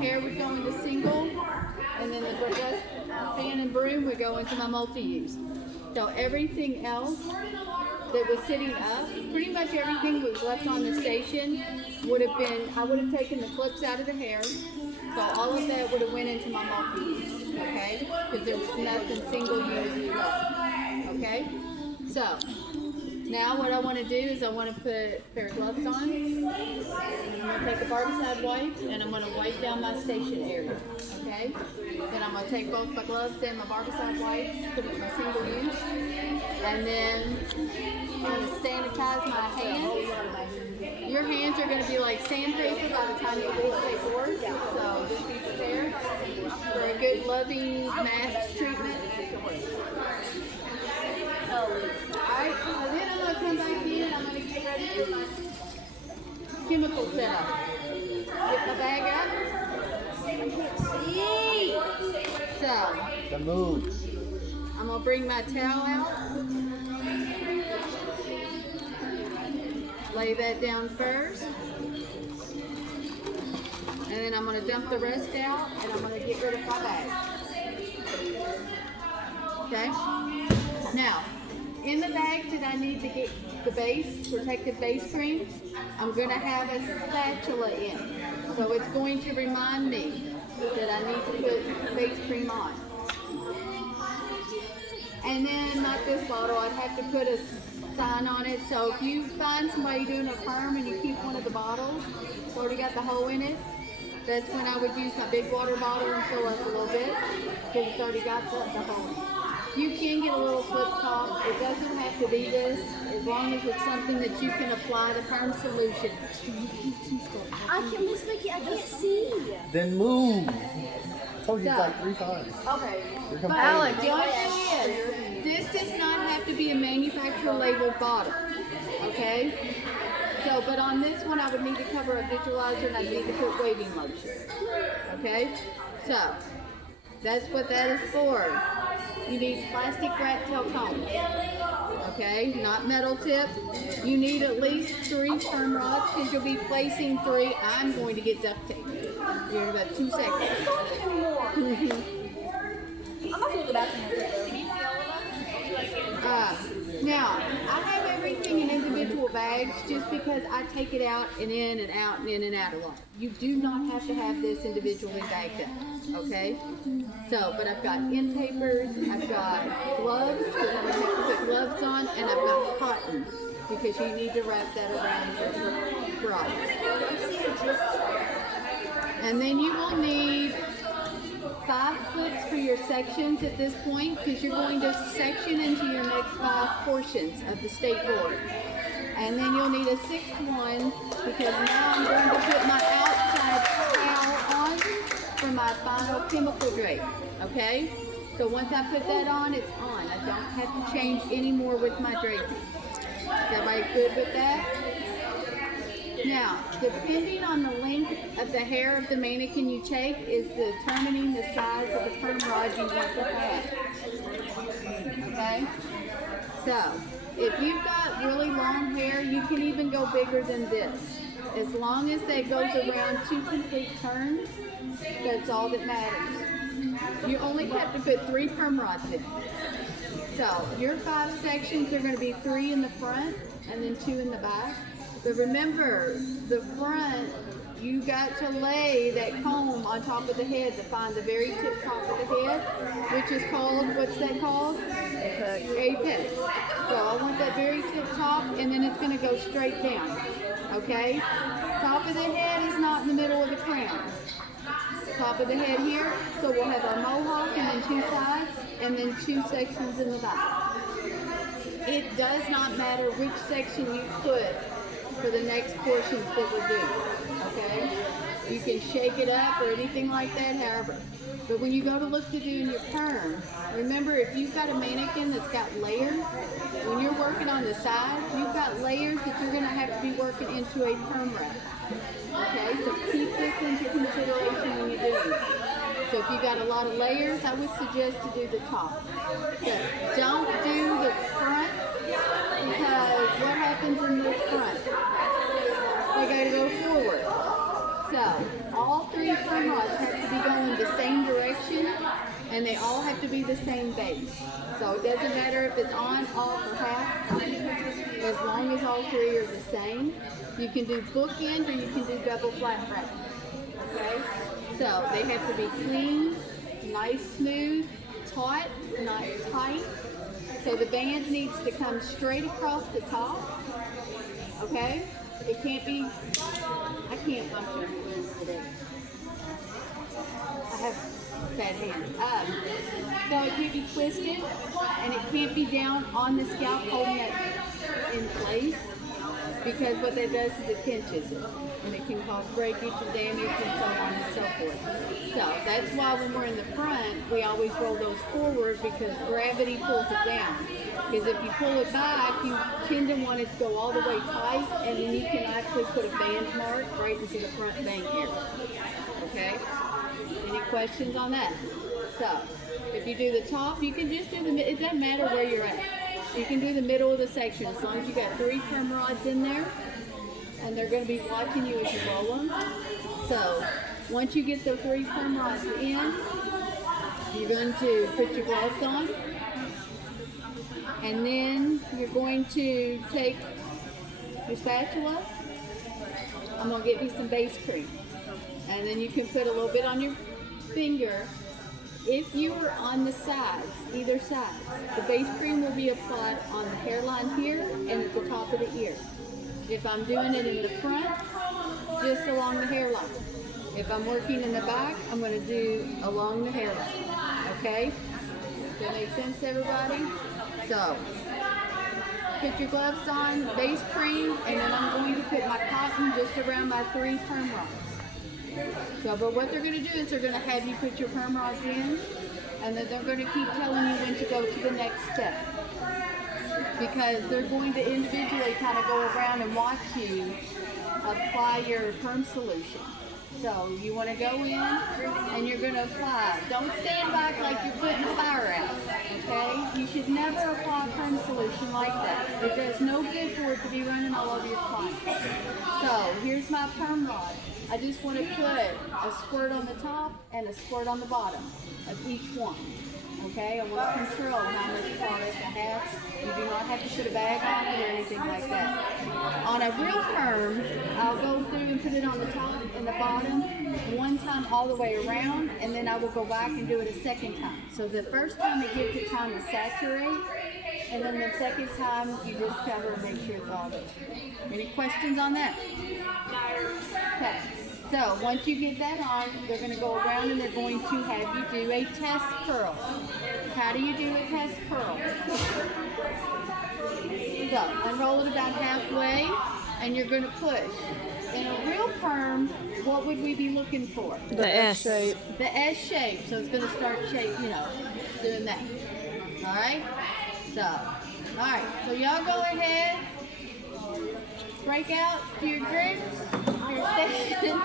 Hair would go into single, and then the dust fan and broom would go into my multi-use. So everything else that was sitting up, pretty much everything was left on the station would have been, I would have taken the clips out of the hair. So all of that would have went into my multi-use, okay? Because there was nothing single use left, okay? So now what I want to do is I want to put a pair of gloves on, and I'm going to take a barbicide wipe, and I'm going to wipe down my station area, okay? Then I'm going to take both my gloves and my barbicide wipe, put it in my single use, and then I'm going to sanitize my hands. Your hands are going to be like sandpaper by the time you leave the door, so just be prepared for a good loving mask treatment. Alright, so then I'm going to come back in and I'm going to get ready for my chemical setup. Get my bag up. I can't see. So, The move. I'm going to bring my towel out. Lay that down first. And then I'm going to dump the rest out and I'm going to get rid of my bag. Okay? Now, in the bags that I need to get the base, protective base cream, I'm going to have a spatula in. So it's going to remind me that I need to put base cream on. And then, like this bottle, I'd have to put a sign on it. So if you find somebody doing a perm and you keep one of the bottles, it's already got the hole in it, that's when I would use my big water bottle and fill up a little bit, because it's already got the hole in it. You can get a little flip top. It doesn't have to be this, as long as it's something that you can apply the perm solution. I can, Miss Mickey, I can't see. Then move. I told you like 3 times. Okay. You're But Alex, the only thing is, this does not have to be a manufacturer labeled bottle, okay? So, but on this one, I would need to cover a visualizer and I need to put waving lotion, okay? So, that's what that is for. You need plastic rat tail comb, okay? Not metal tip. You need at least 3 perm rods because you'll be placing 3. I'm going to get duct tape. You're in about 2 seconds. I'm not going to go back in there. Now, I have everything in individual bags just because I take it out and in and out and in and out a lot. You do not have to have this individually bagged up, okay? So, but I've got end papers, I've got gloves, because I'm going to have to put gloves on, and I've got cotton, because you need to wrap that around your bra. And then you will need 5 clips for your sections at this point, because you're going to section into your next 5 portions of the state board. And then you'll need a 6th one, because now I'm going to put my outside towel on for my final chemical drape, okay? So once I put that on, it's on. I don't have to change any more with my draping. Is everybody good with that? Now, depending on the length of the hair of the mannequin you take is determining the size of the perm rod you want to have. Okay? So, if you've got really long hair, you can even go bigger than this. As long as that goes around 2 complete turns, that's all that matters. You only have to put 3 perm rods in. So, your 5 sections are going to be 3 in the front and then 2 in the back. But remember, the front, you got to lay that comb on top of the head to find the very tip top of the head, which is called, what's that called? Apex. So I want that very tip top, and then it's going to go straight down, okay? Top of the head is not in the middle of the crown. Top of the head here, so we'll have our mohawk and then 2 sides, and then 2 sections in the back. It does not matter which section you put for the next portions that we're doing, okay? You can shake it up or anything like that, however. But when you go to look to doing your perm, remember if you've got a mannequin that's got layers, when you're working on the side, you've got layers that you're going to have to be working into a perm wrap. Okay, so keep this into consideration when you're doing it. So if you've got a lot of layers, I would suggest to do the top. So don't do the front, because what happens in this front? They got to go forward. So, all three perm rods have to be going the same direction, and they all have to be the same base. So it doesn't matter if it's on, off, or half, as long as all three are the same. You can do bookend or you can do double flat wrap. Okay? So they have to be clean, nice, smooth, taut, not tight. So the band needs to come straight across the top. Okay? It can't be, I can't function today. I have bad hands. So it can't be twisted, and it can't be down on the scalp holding it in place, because what that does is it pinches it, and it can cause breakage and damage and so on and so forth. So that's why when we're in the front, we always roll those forward, because gravity pulls it down. Because if you pull it back, you tend to want it to go all the way tight, and then you can actually put a band mark right into the front bang here. Okay? Any questions on that? So, if you do the top, you can just do the, it doesn't matter where you're at. You can do the middle of the section as long as you got three perm rods in there, and they're going to be watching you as you roll them. So, once you get the three perm rods in, you're going to put your gloves on, and then you're going to take your spatula. I'm going to give you some base cream, and then you can put a little bit on your finger. If you are on the sides, either side, the base cream will be applied on the hairline here and at the top of the ear. If I'm doing it in the front, just along the hairline. If I'm working in the back, I'm going to do along the hairline. Okay? Does that make sense to everybody? So, put your gloves on, base cream, and then I'm going to put my cotton just around my three perm rods. So, but what they're going to do is they're going to have you put your perm rods in, and then they're going to keep telling you when to go to the next step. Because they're going to individually kind of go around and watch you apply your perm solution. So you want to go in and you're going to apply. Don't stand back like you're putting the fire out, okay? You should never apply perm solution like that. It does no good for it to be running all over your client. So here's my perm rod. I just want to put a squirt on the top and a squirt on the bottom of each one. Okay, I want to control how much product I have. You do not have to put a bag on it or anything like that. On a real perm, I'll go through and put it on the top and the bottom one time all the way around, and then I will go back and do it a second time. So the first time it gives it time to saturate, and then the second time you just cover and make sure it's all there. Any questions on that? Okay. So once you get that on, they're going to go around and they're going to have you do a test curl. How do you do a test curl? So unroll it about halfway, and you're going to push. In a real perm, what would we be looking for? The S shape. The S shape. So it's going to start shape, doing that. All right? So, all right. So y'all go ahead. Break out to your grips, your stations.